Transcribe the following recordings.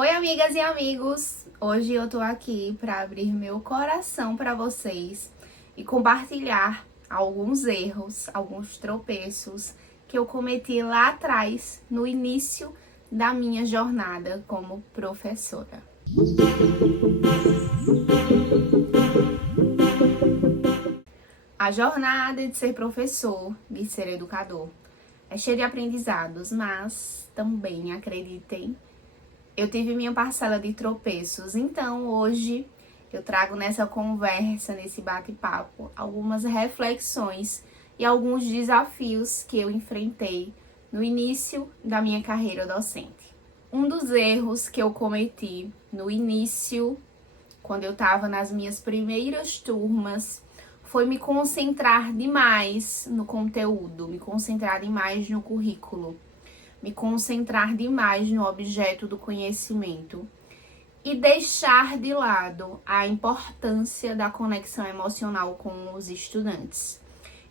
Oi, amigas e amigos! Hoje eu tô aqui para abrir meu coração para vocês e compartilhar alguns erros, alguns tropeços que eu cometi lá atrás, no início da minha jornada como professora. A jornada de ser professor, de ser educador, é cheia de aprendizados, mas também, acreditem, eu tive minha parcela de tropeços. Então, hoje eu trago nessa conversa, nesse bate-papo, algumas reflexões e alguns desafios que eu enfrentei no início da minha carreira docente. Um dos erros que eu cometi no início, quando eu estava nas minhas primeiras turmas, foi me concentrar demais no conteúdo, me concentrar demais no currículo, me concentrar demais no objeto do conhecimento e deixar de lado a importância da conexão emocional com os estudantes.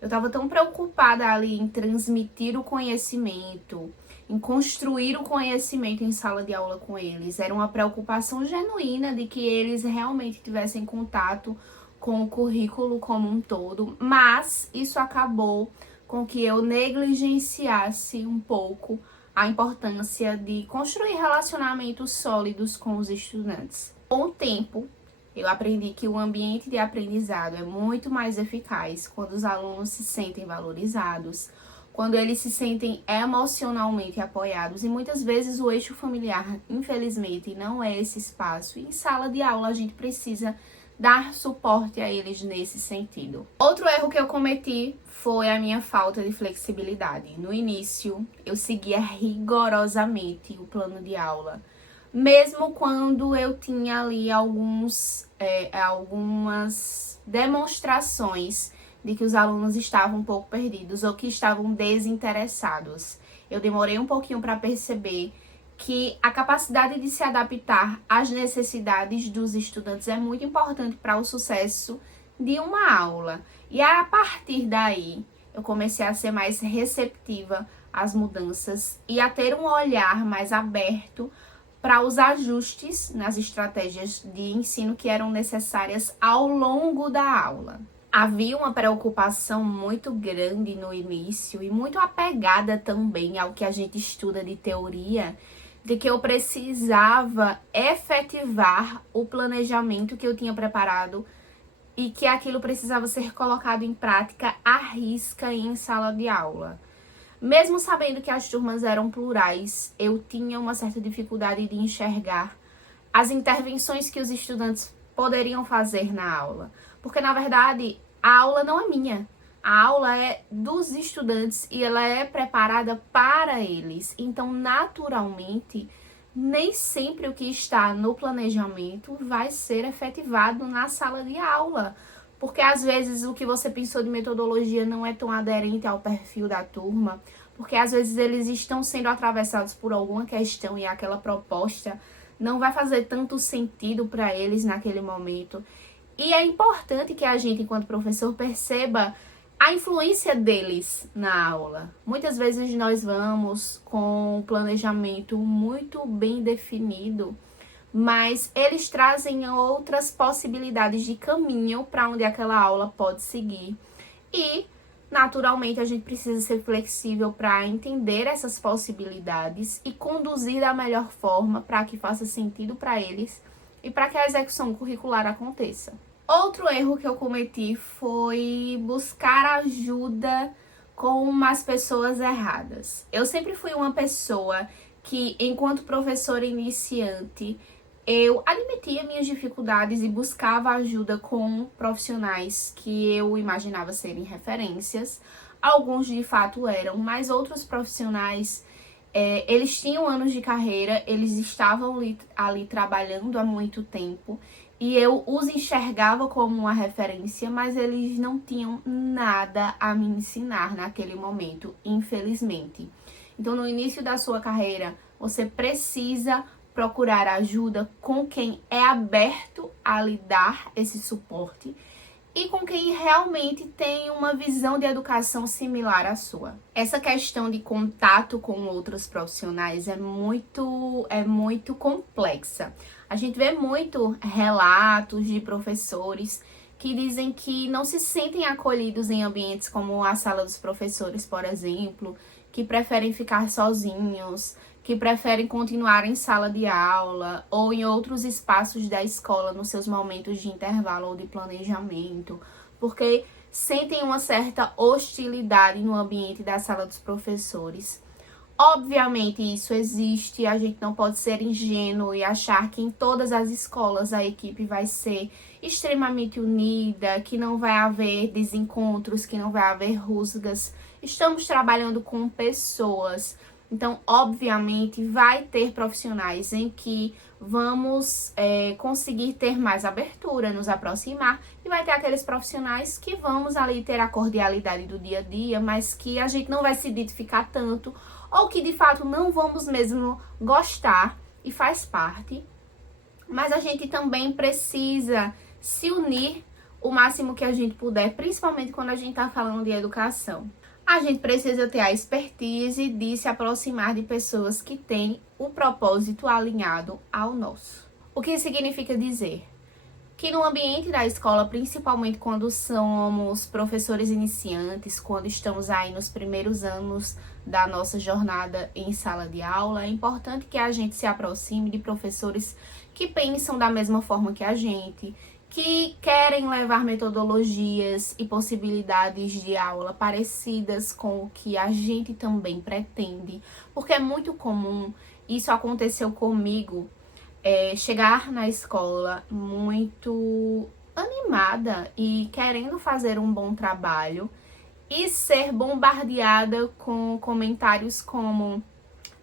Eu estava tão preocupada ali em transmitir o conhecimento, em construir o conhecimento em sala de aula com eles. Era uma preocupação genuína de que eles realmente tivessem contato com o currículo como um todo, mas isso acabou com que eu negligenciasse um pouco a importância de construir relacionamentos sólidos com os estudantes. Com o tempo, eu aprendi que o ambiente de aprendizado é muito mais eficaz quando os alunos se sentem valorizados, quando eles se sentem emocionalmente apoiados, e muitas vezes o eixo familiar, infelizmente, não é esse espaço. E em sala de aula a gente precisa dar suporte a eles nesse sentido. Outro erro que eu cometi foi a minha falta de flexibilidade. No início, eu seguia rigorosamente o plano de aula, mesmo quando eu tinha ali algumas demonstrações de que os alunos estavam um pouco perdidos ou que estavam desinteressados. Eu demorei um pouquinho para perceber que a capacidade de se adaptar às necessidades dos estudantes é muito importante para o sucesso de uma aula. E a partir daí, eu comecei a ser mais receptiva às mudanças e a ter um olhar mais aberto para os ajustes nas estratégias de ensino que eram necessárias ao longo da aula. Havia uma preocupação muito grande no início e muito apegada também ao que a gente estuda de teoria, de que eu precisava efetivar o planejamento que eu tinha preparado e que aquilo precisava ser colocado em prática à risca em sala de aula. Mesmo sabendo que as turmas eram plurais, eu tinha uma certa dificuldade de enxergar as intervenções que os estudantes poderiam fazer na aula. Porque, na verdade, a aula não é minha. A aula é dos estudantes e ela é preparada para eles. Então, naturalmente, nem sempre o que está no planejamento vai ser efetivado na sala de aula. Porque, às vezes, o que você pensou de metodologia não é tão aderente ao perfil da turma. Porque, às vezes, eles estão sendo atravessados por alguma questão e aquela proposta não vai fazer tanto sentido para eles naquele momento. E é importante que a gente, enquanto professor, perceba a influência deles na aula. Muitas vezes nós vamos com um planejamento muito bem definido, mas eles trazem outras possibilidades de caminho para onde aquela aula pode seguir. E, naturalmente, a gente precisa ser flexível para entender essas possibilidades e conduzir da melhor forma para que faça sentido para eles e para que a execução curricular aconteça. Outro erro que eu cometi foi buscar ajuda com umas pessoas erradas. Eu sempre fui uma pessoa que, enquanto professora iniciante, eu admitia minhas dificuldades e buscava ajuda com profissionais que eu imaginava serem referências. Alguns de fato eram, mas outros profissionais, eles tinham anos de carreira, eles estavam ali trabalhando há muito tempo e eu os enxergava como uma referência, mas eles não tinham nada a me ensinar naquele momento, infelizmente. Então, no início da sua carreira, você precisa procurar ajuda com quem é aberto a lhe dar esse suporte e com quem realmente tem uma visão de educação similar à sua. Essa questão de contato com outros profissionais é muito complexa. A gente vê muito relatos de professores que dizem que não se sentem acolhidos em ambientes como a sala dos professores, por exemplo, que preferem ficar sozinhos, que preferem continuar em sala de aula ou em outros espaços da escola nos seus momentos de intervalo ou de planejamento, porque sentem uma certa hostilidade no ambiente da sala dos professores. Obviamente isso existe, a gente não pode ser ingênuo e achar que em todas as escolas a equipe vai ser extremamente unida, que não vai haver desencontros, que não vai haver rusgas. Estamos trabalhando com pessoas, então obviamente vai ter profissionais em que vamos conseguir ter mais abertura, nos aproximar, e vai ter aqueles profissionais que vamos ali ter a cordialidade do dia a dia, mas que a gente não vai se identificar tanto, ou que de fato não vamos mesmo gostar, e faz parte. Mas a gente também precisa se unir o máximo que a gente puder, principalmente quando a gente está falando de educação. A gente precisa ter a expertise de se aproximar de pessoas que têm o propósito alinhado ao nosso. O que significa dizer? Que no ambiente da escola, principalmente quando somos professores iniciantes, quando estamos aí nos primeiros anos da nossa jornada em sala de aula, é importante que a gente se aproxime de professores que pensam da mesma forma que a gente, que querem levar metodologias e possibilidades de aula parecidas com o que a gente também pretende, porque é muito comum, isso aconteceu comigo, chegar na escola muito animada e querendo fazer um bom trabalho e ser bombardeada com comentários como: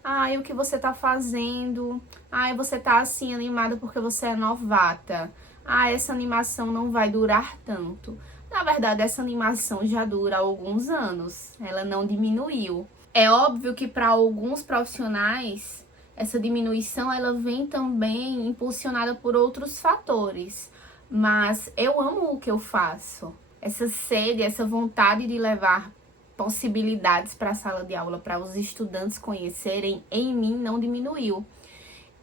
ai, o que você tá fazendo? Ai, você tá assim animada porque você é novata. Ah, essa animação não vai durar tanto. Na verdade, essa animação já dura alguns anos, ela não diminuiu. É óbvio que para alguns profissionais essa diminuição ela vem também impulsionada por outros fatores, mas eu amo o que eu faço. Essa sede, essa vontade de levar possibilidades para a sala de aula, para os estudantes conhecerem, em mim não diminuiu.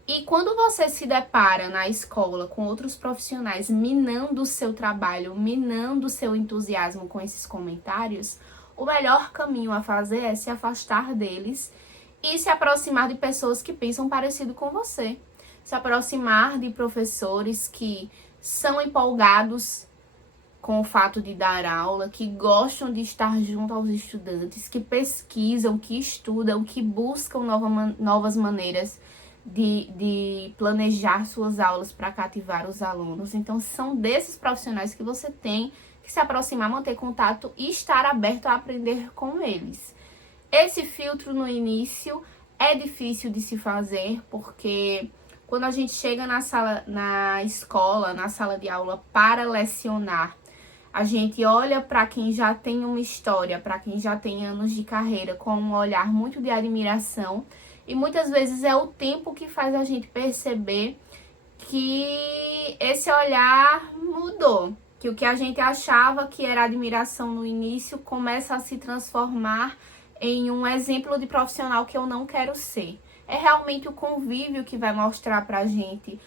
E quando você se depara na escola com outros profissionais minando o seu trabalho, minando o seu entusiasmo com esses comentários, o melhor caminho a fazer é se afastar deles e se aproximar de pessoas que pensam parecido com você. Se aproximar de professores que são empolgados com o fato de dar aula, que gostam de estar junto aos estudantes, que pesquisam, que estudam, que buscam novas maneiras de planejar suas aulas para cativar os alunos. Então, são desses profissionais que você tem que se aproximar, manter contato e estar aberto a aprender com eles. Esse filtro no início é difícil de se fazer, porque quando a gente chega na escola, na sala de aula para lecionar, a gente olha para quem já tem uma história, para quem já tem anos de carreira, com um olhar muito de admiração. E muitas vezes é o tempo que faz a gente perceber que esse olhar mudou. Que o que a gente achava que era admiração no início começa a se transformar em um exemplo de profissional que eu não quero ser. É realmente o convívio que vai mostrar pra gente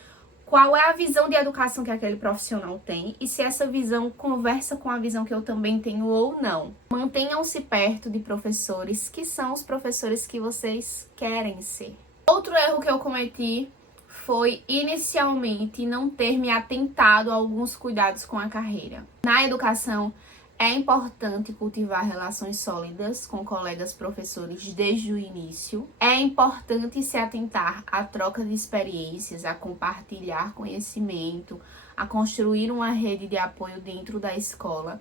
qual é a visão de educação que aquele profissional tem e se essa visão conversa com a visão que eu também tenho ou não. Mantenham-se perto de professores que são os professores que vocês querem ser. Outro erro que eu cometi foi inicialmente não ter me atentado a alguns cuidados com a carreira. Na educação, é importante cultivar relações sólidas com colegas professores desde o início. É importante se atentar à troca de experiências, a compartilhar conhecimento, a construir uma rede de apoio dentro da escola.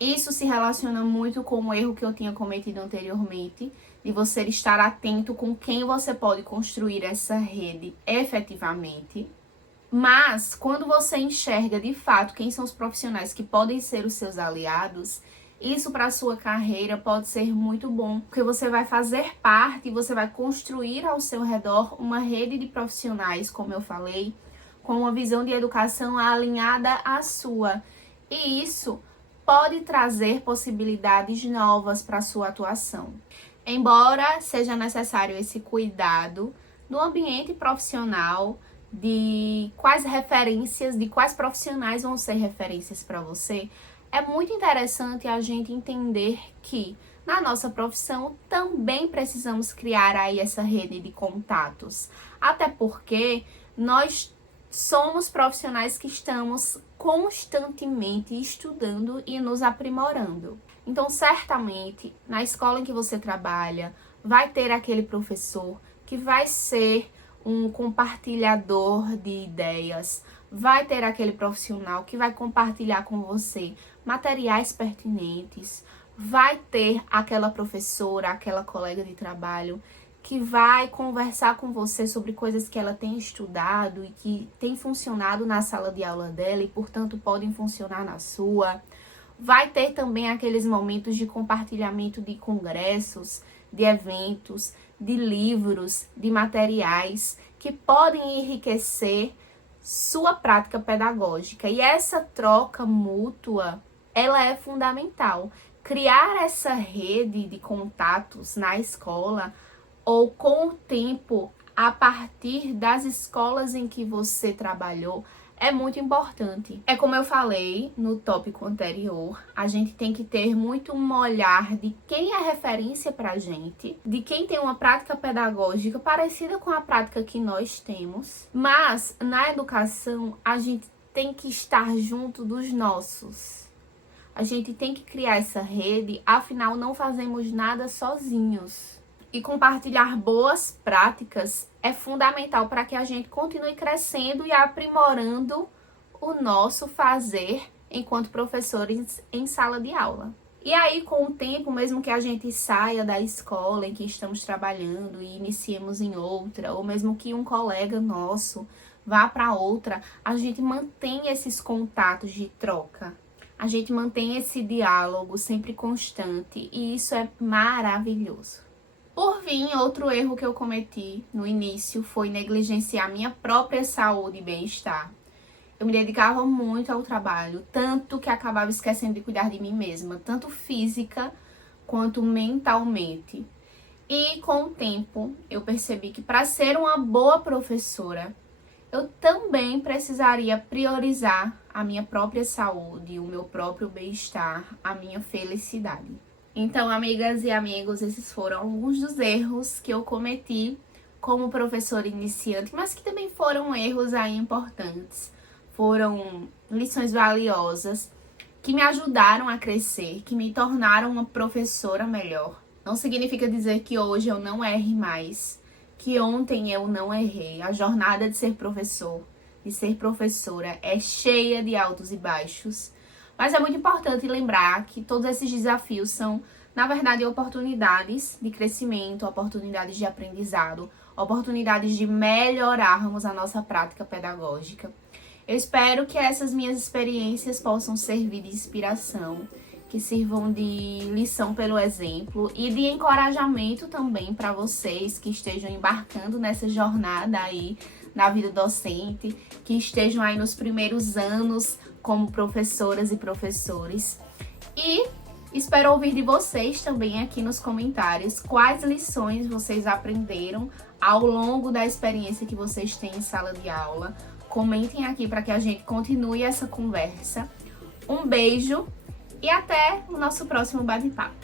Isso se relaciona muito com o erro que eu tinha cometido anteriormente, de você estar atento com quem você pode construir essa rede efetivamente. Mas, quando você enxerga de fato quem são os profissionais que podem ser os seus aliados, isso para a sua carreira pode ser muito bom, porque você vai fazer parte, você vai construir ao seu redor uma rede de profissionais, como eu falei, com uma visão de educação alinhada à sua. E isso pode trazer possibilidades novas para sua atuação. Embora seja necessário esse cuidado no ambiente profissional, de quais referências, de quais profissionais vão ser referências para você, é muito interessante a gente entender que na nossa profissão também precisamos criar aí essa rede de contatos. Até porque nós somos profissionais que estamos constantemente estudando e nos aprimorando. Então, certamente, na escola em que você trabalha, vai ter aquele professor que vai ser um compartilhador de ideias, vai ter aquele profissional que vai compartilhar com você materiais pertinentes, vai ter aquela professora, aquela colega de trabalho que vai conversar com você sobre coisas que ela tem estudado e que tem funcionado na sala de aula dela e, portanto, podem funcionar na sua. Vai ter também aqueles momentos de compartilhamento de congressos, de eventos, de livros, de materiais que podem enriquecer sua prática pedagógica. E essa troca mútua, ela é fundamental. Criar essa rede de contatos na escola ou com o tempo, a partir das escolas em que você trabalhou, é muito importante. É como eu falei no tópico anterior, a gente tem que ter muito um olhar de quem é referência pra gente, de quem tem uma prática pedagógica parecida com a prática que nós temos, mas na educação a gente tem que estar junto dos nossos. A gente tem que criar essa rede, afinal não fazemos nada sozinhos. E compartilhar boas práticas é fundamental para que a gente continue crescendo e aprimorando o nosso fazer enquanto professores em sala de aula. E aí, com o tempo, mesmo que a gente saia da escola em que estamos trabalhando e iniciemos em outra, ou mesmo que um colega nosso vá para outra, a gente mantém esses contatos de troca. A gente mantém esse diálogo sempre constante e isso é maravilhoso. Por fim, outro erro que eu cometi no início foi negligenciar minha própria saúde e bem-estar. Eu me dedicava muito ao trabalho, tanto que acabava esquecendo de cuidar de mim mesma, tanto física quanto mentalmente. E com o tempo, eu percebi que para ser uma boa professora, eu também precisaria priorizar a minha própria saúde, o meu próprio bem-estar, a minha felicidade. Então, amigas e amigos, esses foram alguns dos erros que eu cometi como professora iniciante, mas que também foram erros aí importantes. Foram lições valiosas que me ajudaram a crescer, que me tornaram uma professora melhor. Não significa dizer que hoje eu não erre mais, que ontem eu não errei. A jornada de ser professor, de ser professora, é cheia de altos e baixos. Mas é muito importante lembrar que todos esses desafios são, na verdade, oportunidades de crescimento, oportunidades de aprendizado, oportunidades de melhorarmos a nossa prática pedagógica. Eu espero que essas minhas experiências possam servir de inspiração, que sirvam de lição pelo exemplo e de encorajamento também para vocês que estejam embarcando nessa jornada aí na vida docente, que estejam aí nos primeiros anos como professoras e professores. E espero ouvir de vocês também aqui nos comentários quais lições vocês aprenderam ao longo da experiência que vocês têm em sala de aula. Comentem aqui para que a gente continue essa conversa. Um beijo e até o nosso próximo bate-papo.